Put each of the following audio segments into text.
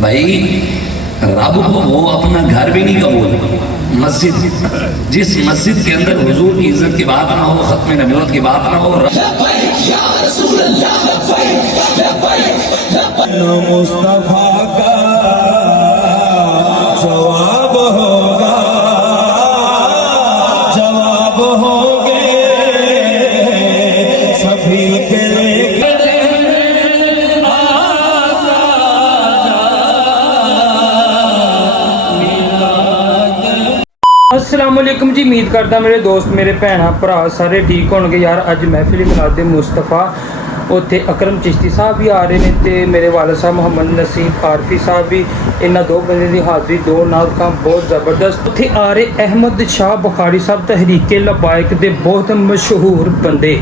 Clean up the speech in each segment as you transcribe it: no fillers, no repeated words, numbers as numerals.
بھائی رب کو وہ اپنا گھر بھی نہیں قبول، مسجد، جس مسجد کے اندر حضور کی عزت کی بات نہ ہو، ختم نبوت کی بات نہ ہو، مصطفیٰ کا جواب ہوگا، جواب ہوگے سبھی کے لیے۔ السلام علیکم جی، امید کرਦਾ ਮੇਰੇ ਦੋਸਤ ਮੇਰੇ ਭੈਣਾਂ ਭਰਾ ਸਾਰੇ ਠੀਕ ਹੋਣਗੇ। ਯਾਰ ਅੱਜ ਮਹਿਫਿਲ ਮਿਲਾਦ ਮੁਸਤਫਾ ਉੱਥੇ ਅਕਰਮ ਚਿਸ਼ਤੀ ਸਾਹਿਬ ਵੀ ਆ ਰਹੇ ਨੇ ਤੇ ਮੇਰੇ ਵਾਲਦ ਸਾਹਿਬ ਮੁਹੰਮਦ ਨਸੀਬ ਆਰਫੀ ਸਾਹਿਬ ਵੀ। ਇਹਨਾਂ ਦੋ ਬੰਦੇ ਦੀ ਹਾਜ਼ਰੀ, ਦੋ ਨਾਤ ਖਾਂ ਬਹੁਤ ਜ਼ਬਰਦਸਤ। ਉੱਥੇ ਆ ਰਹੇ ਅਹਿਮਦ ਸ਼ਾਹ ਬੁਖਾਰੀ ਸਾਹਿਬ, ਤਹਿਰੀਕੇ ਲਬਾਇਕ ਦੇ ਬਹੁਤ ਮਸ਼ਹੂਰ ਬੰਦੇ।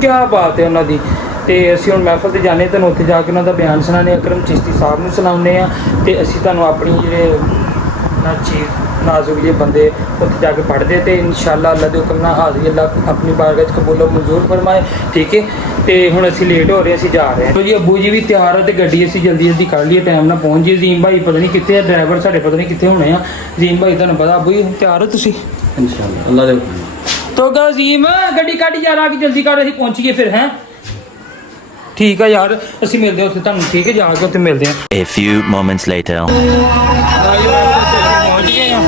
ਕਿਆ ਬਾਤ ਹੈ ਉਹਨਾਂ ਦੀ। ਤੇ ਅਸੀਂ ਹੁਣ ਮਹਿਫਲ ਤੇ ਜਾਣੇ, ਤੁਹਾਨੂੰ ਉੱਥੇ ਜਾ ਕੇ ਉਹਨਾਂ ਦਾ ਬਿਆਨ ਸੁਣਾਉਂਦੇ, ਅਕਰਮ ਚਿਸ਼ਤੀ ਸਾਹਿਬ ਨੂੰ ਸੁਣਾਉਂਦੇ ਆ ਤੇ ਅਸੀਂ ਤੁਹਾਨੂੰ ਆਪਣੀ ਜਿਹੜੇ ਨਾਜ਼ੁਕ ਜਿਹੇ ਬੰਦੇ ਉੱਥੇ ਜਾ ਕੇ ਪੜ੍ਹਦੇ ਤੇ ਇਨਸ਼ਾਅੱਲਾ ਅੱਲਾ ਦੇ ਹੁਕਮ ਨਾਲ ਹਾਜ਼ਰੀ ਅੱਲਾ ਆਪਣੀ ਬਾਰਗਾਹ 'ਚ ਕਬੂਲ ਮਨਜ਼ੂਰ ਫਰਮਾਏ। ਠੀਕ ਹੈ। ਤੇ ਹੁਣ ਅਸੀਂ ਲੇਟ ਹੋ ਰਹੇ, ਅਸੀਂ ਜਾ ਰਹੇ ਹਾਂ ਜੀ। ਅੱਬੂ ਜੀ ਵੀ ਤਿਆਰ ਹੈ ਤੇ ਗੱਡੀ ਅਸੀਂ ਜਲਦੀ ਜਲਦੀ ਕਰ ਲਈਏ, ਟਾਈਮ ਨਾਲ ਪਹੁੰਚ ਜਾਈਏ। ਜ਼ੀਮ ਭਾਈ ਪਤਾ ਨਹੀਂ ਕਿੱਥੇ ਆ, ਡਰਾਈਵਰ ਸਾਡੇ ਪਤਾ ਨਹੀਂ ਕਿੱਥੇ ਹੋਣੇ ਆ। ਜ਼ੀਮ ਭਾਈ ਤੁਹਾਨੂੰ ਪਤਾ, ਅੱਬੂ ਜੀ ਤਿਆਰ ਹੋ ਤੁਸੀਂ? انشاءاللہ اللہ دے تو ਗਜ਼ੀਮ ਗੱਡੀ ਕੱਢ ਯਾਰ, ਆ ਕੇ ਜਲਦੀ ਕਰ, ਅਸੀਂ ਪਹੁੰਚੀਏ ਫਿਰ। ਹੈ ਠੀਕ ਆ ਯਾਰ, ਅਸੀਂ ਮਿਲਦੇ ਉੱਥੇ ਤੁਹਾਨੂੰ। ਠੀਕ ਹੈ, ਜਾ ਕੇ ਉੱਥੇ ਮਿਲਦੇ ਹਾਂ। A few moments later. ਪਹੁੰਚ ਗਏ ਆ।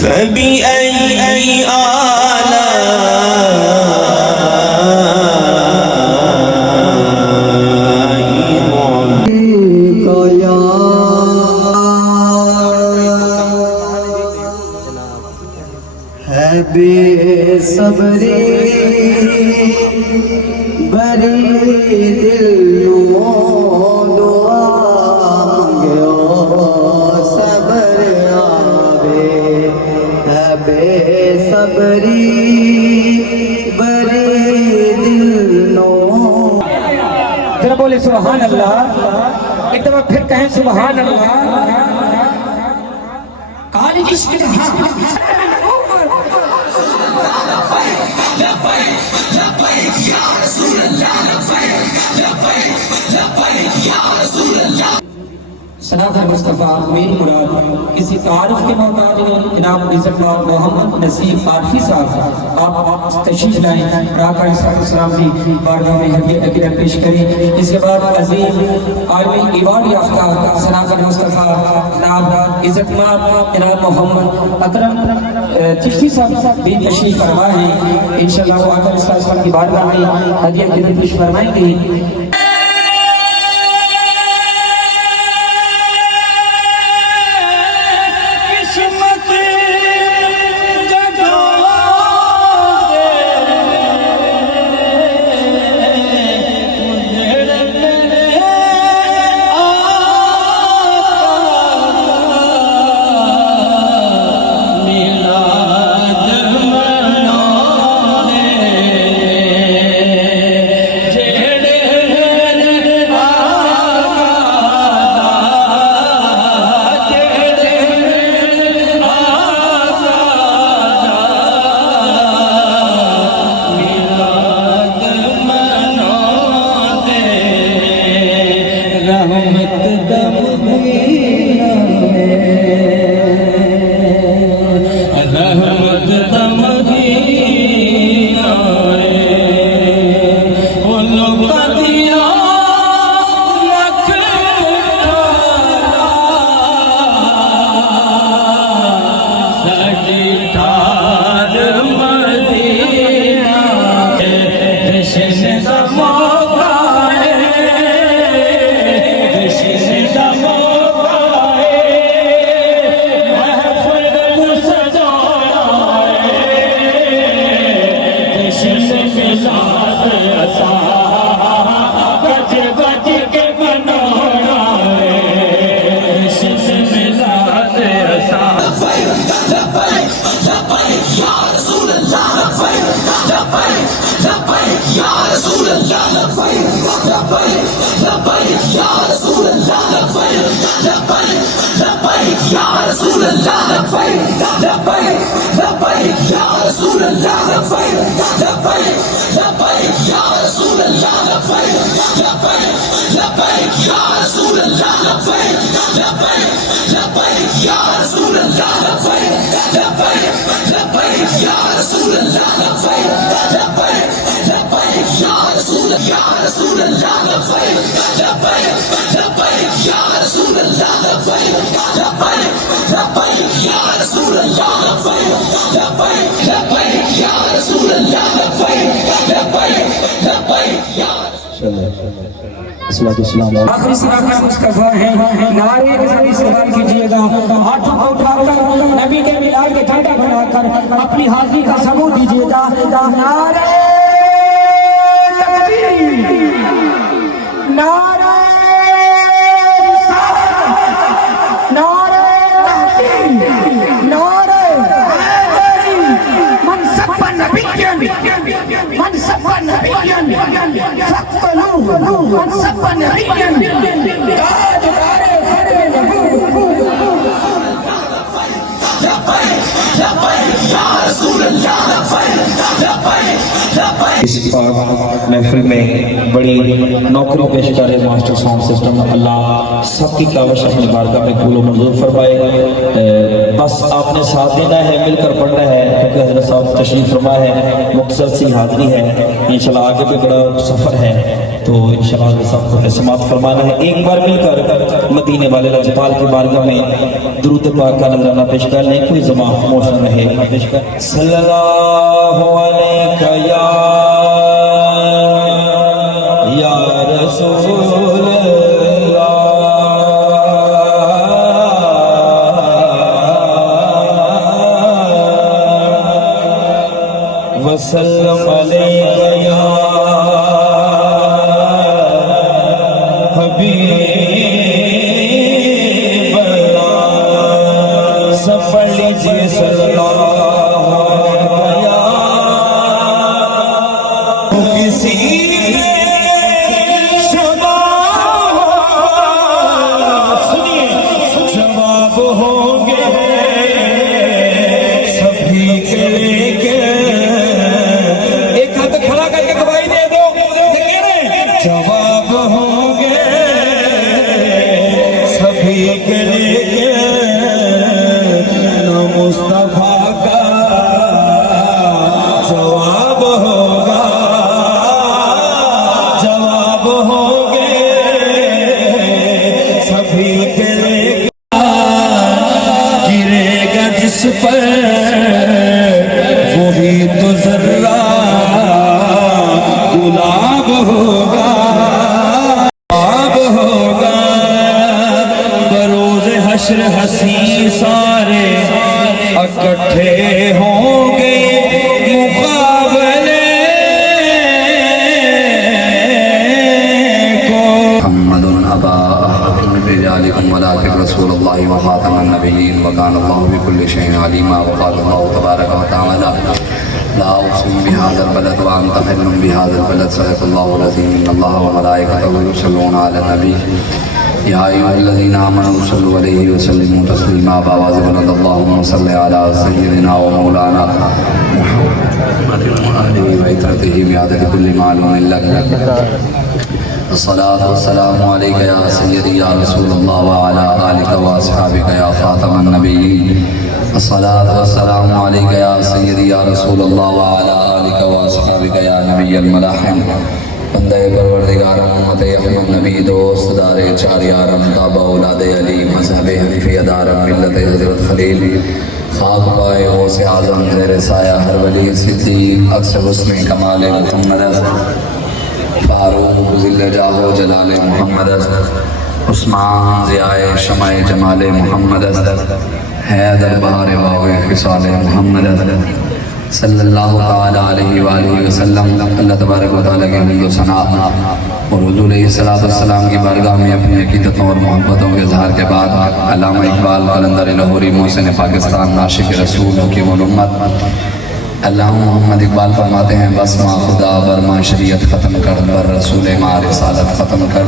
فبأي آلاء بے صبری بری دل نو دعا مانگو صبر آوے، بے صبری بری دل نو۔ ذرا بولے سبحان اللہ، ایک دفعہ پھر کہیں سبحان اللہ۔ کالی عشق صنعت مصطفیٰ امین مراد کسی تعارف کے محتاج نہیں۔ جناب عزت مآب محمد نصیب عارفی صاحب آپ تشریف لائیں، آقا علیہ السلام کی بارگاہ میں ہدیہ عقیدت پیش کریں۔ اس کے بعد عظیم عالمی ایوارڈ یافتہ صنعت مصطفیٰ جناب عزت مآب جناب محمد اکرم چشتی صاحب بھی تشریف فرما ہیں۔ انشاءاللہ وہ آقا علیہ السلام کی بارگاہ میں ہدیہ عقیدت پیش فرمائیں گے۔ آخری صداقہ مصطفیٰ ہے نعرے کے ساتھ استقبال کیجئے گا ہاتھوں کو اٹھا کر نبی کے ملاد کے جھنڈا بنا کر اپنی حاضری کا ثبوت دیجئے گا نعرے تکبیر نعرے رسالت نعرے تحقیق نعرے حیدری من سب نبیًا من سب نبیًا فقتلوه من سب نبیًا تاجدار ختم نبوت اس محفل میں بڑی نوکری پیش کر رہے ماسٹر ساؤنڈ سسٹم اللہ سب کی کاوش اپنی بارگاہ میں قبول و منظور فرمائے بس آپ نے ساتھ دینا ہے مل کر پڑھنا ہے کیونکہ حضرت صاحب تشریف فرما ہے مختصر سی حاضری ہے انشاءاللہ آگے بھی بڑا سفر ہے تو انشاءاللہ حضرت صاحب کو سماعت فرمانا ہے ایک بار مل کر مدینے والے لجپال کی بارگاہ میں درود پاک کا نذرانہ پیش کر لیں کوئی زبان خاموش نہ رہے پیش کر صلی اللہ علیہ یا رسول اللہ وسلم علیہ یا حبیب اللہ سب پڑھ لیجئے صلی اللہ وہی تو ذرہ گلاب ہوگا آب ہوگا بروز حشر حسین سارے اکٹھے ہوں گے مقابلے کو محمد ابا رجالکم ولکن رسول اللہ وخاتم النبیین وکان اللہ بکل شیء علیما وقال اللہ تبارک و تعالی لا اقسم بهذا البلد وانت حل بهذا البلد صدق الله العظيم ان الله وملائكته يصلون على النبي يا ايها الذين امنوا صلوا عليه وسلموا تسليما بآواز بلند اللهم صل على سيدنا ومولانا محمد وآله وعترته بعدد كل معلوم لك الصلاة والسلام عليك يا سيدي يا رسول الله وعلى آلك وأصحابك يا خاتم النبيين الصلاة والسلام عليك يا سيدي يا رسول الله وعلى آلك وأصحابك يا نبي الملاحم بندہ پروردگار امت احمد نبی دوست دار چار یارم تابع اولاد علی مذہب حنفی دارم ملت حضرت خلیل خاک پائے غوث اعظم زیر سایہ ہر ولی صدیق اکثر حسن کمال محمد فاروق ذل جاہ جلال محمد عثمان ضیاء شمع جمال محمد حیدر بہار واوِ خصال محمد صلی اللہ تعالی علیہ وآلہ وسلم اللہ تبارک و تعالیٰ کے حمد و ثنا اور حضور علیہ السلام کی بارگاہ میں اپنی عقیدتوں اور محبتوں کے اظہار کے بعد علامہ اقبال قلندر لاہوری محسن پاکستان عاشق رسول حکیم الامت علامہ محمد اقبال فرماتے ہیں بس ما خدا بر ما شریعت ختم کر بر رسول ما رسالت ختم کر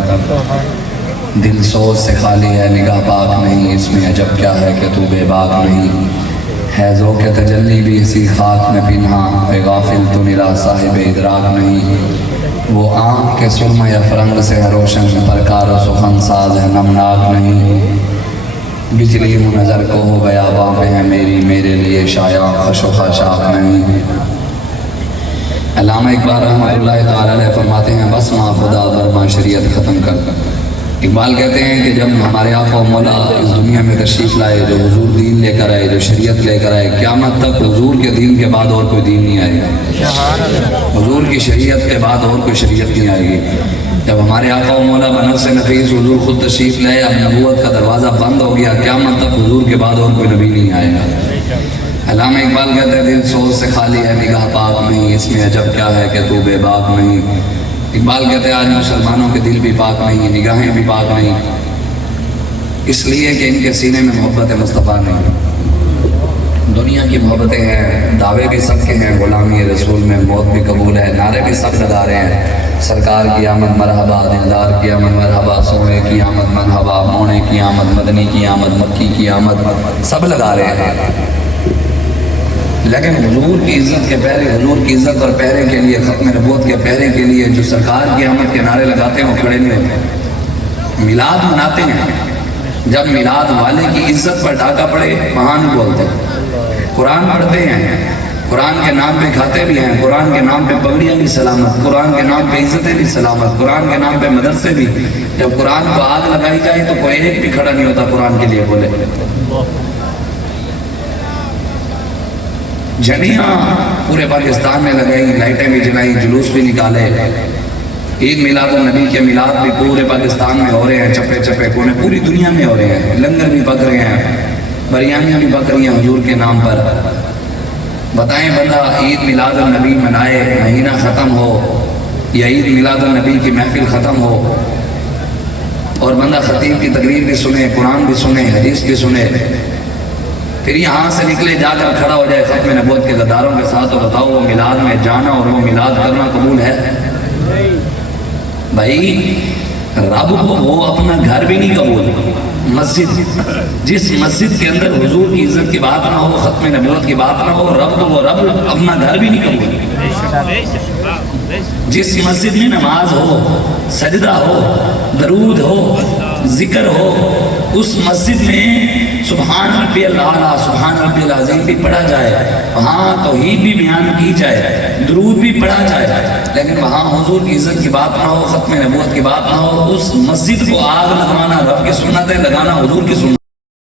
دل سوز سے خالی ہے نگاہ پاک نہیں اس میں عجب کیا ہے کہ تو بے باک نہیں ہے ذوق تجلی بھی اسی خاک میں پنہا اے غافل تو میرا صاحب ادراک نہیں، وہ آنکھ کے سرمہ یا فرنگ سے روشن پرکار و سخن ساز ہے نمناک نہیں، بجلی ہوں نظر کو ہو گیا باں ہے میری، میرے لیے شایع خش و خاشاک نہیں۔ علامہ اقبال رحمۃ اللہ تعالیٰ علیہ فرماتے ہیں بس ماں خدا برما شریعت ختم کر۔ اقبال کہتے ہیں کہ جب ہمارے آقا و مولا اس دنیا میں تشریف لائے، جو حضور دین لے کر آئے، جو شریعت لے کر آئے، قیامت تک حضور کے دین کے بعد اور کوئی دین نہیں آئے گا، حضور کی شریعت کے بعد اور کوئی شریعت نہیں آئے گی۔ جب ہمارے آقا و مولا بنفس نفیس حضور خود تشریف لائے، اب نبوت کا دروازہ بند ہو گیا، قیامت تک حضور کے بعد اور کوئی نبی نہیں آئے گا۔ علامہ اقبال کہتے ہیں دل سوز سے خالی ہے نگاہ پاک نہیں، اس میں عجب کیا ہے کہ تو بے باک نہیں۔ اقبال کہتے ہیں آج مسلمانوں کے دل بھی پاک نہیں، نگاہیں بھی پاک نہیں، اس لیے کہ ان کے سینے میں محبت مصطفیٰ نہیں۔ دنیا کی محبتیں ہیں، دعوے بھی سب کے ہیں، غلامی رسول میں موت بھی قبول ہے، نعرے بھی سب لگا رہے ہیں، سرکار کی آمد مرحبا، دلدار کی آمد مرحبا، سونے کی آمد مرحبا، مونے کی آمد، مدنی کی آمد، مکی کی آمد، سب لگا رہے ہیں، لیکن حضور کی عزت کے پہرے، حضور کی عزت اور پہرے کے لیے، ختم نبوت کے پہرے کے لیے جو سرکار کی آمد کے نعرے لگاتے ہیں وہ کھڑے نہیں ہوتے۔ میلاد مناتے ہیں، جب میلاد والے کی عزت پر ڈاکہ پڑے وہاں نہیں بولتے، قرآن پڑھتے ہیں، قرآن کے نام پہ کھاتے بھی ہیں، قرآن کے نام پہ پگڑیاں بھی سلامت، قرآن کے نام پہ عزتیں بھی سلامت، قرآن کے نام پہ مدرسے بھی۔ جب قرآن کو آگ لگائی جائے تو کوئی ایک بھی کھڑا نہیں ہوتا قرآن کے لیے بولے۔ جھنڈیاں پورے پاکستان میں لگائی، لائٹیں بھی جلائیں، جلوس بھی نکالے، عید میلاد النبی کے میلاد بھی پورے پاکستان میں ہو رہے ہیں، چپے چپے کونے پوری دنیا میں ہو رہے ہیں، لنگر بھی پک رہے ہیں، بریانیاں بھی پک رہی ہیں حضور کے نام پر۔ بتائیں بندہ عید میلاد النبی منائے، مہینہ ختم ہو یا عید میلاد النبی کی محفل ختم ہو اور بندہ خطیب کی تقریر بھی سنے، قرآن بھی سنے، حدیث بھی سنے، پھر یہاں سے نکلے جا کر کھڑا ہو جائے ختم نبوت کے غداروں کے ساتھ، اور بتاؤ وہ میلاد میں جانا اور وہ میلاد کرنا قبول ہے؟ بھائی رب کو وہ اپنا گھر بھی نہیں قبول، مسجد، جس مسجد کے اندر حضور کی عزت کی بات نہ ہو، ختم نبوت کی بات نہ ہو، رب کو وہ رب اپنا گھر بھی نہیں قبول۔ جس مسجد میں نماز ہو، سجدہ ہو، درود ہو، ذکر ہو، اس مسجد میں سبحان ربی الاعلیٰ، سبحان ربی العظیم بھی پڑھا جائے، وہاں توحید بھی بیان کی جائے، درود بھی پڑھا جائے، لیکن وہاں حضور کی عزت کی بات نہ ہو، ختم نبوت کی بات نہ ہو، اس مسجد کو آگ لگوانا رب کی سنت ہے، لگانا حضور کی سنت ہے۔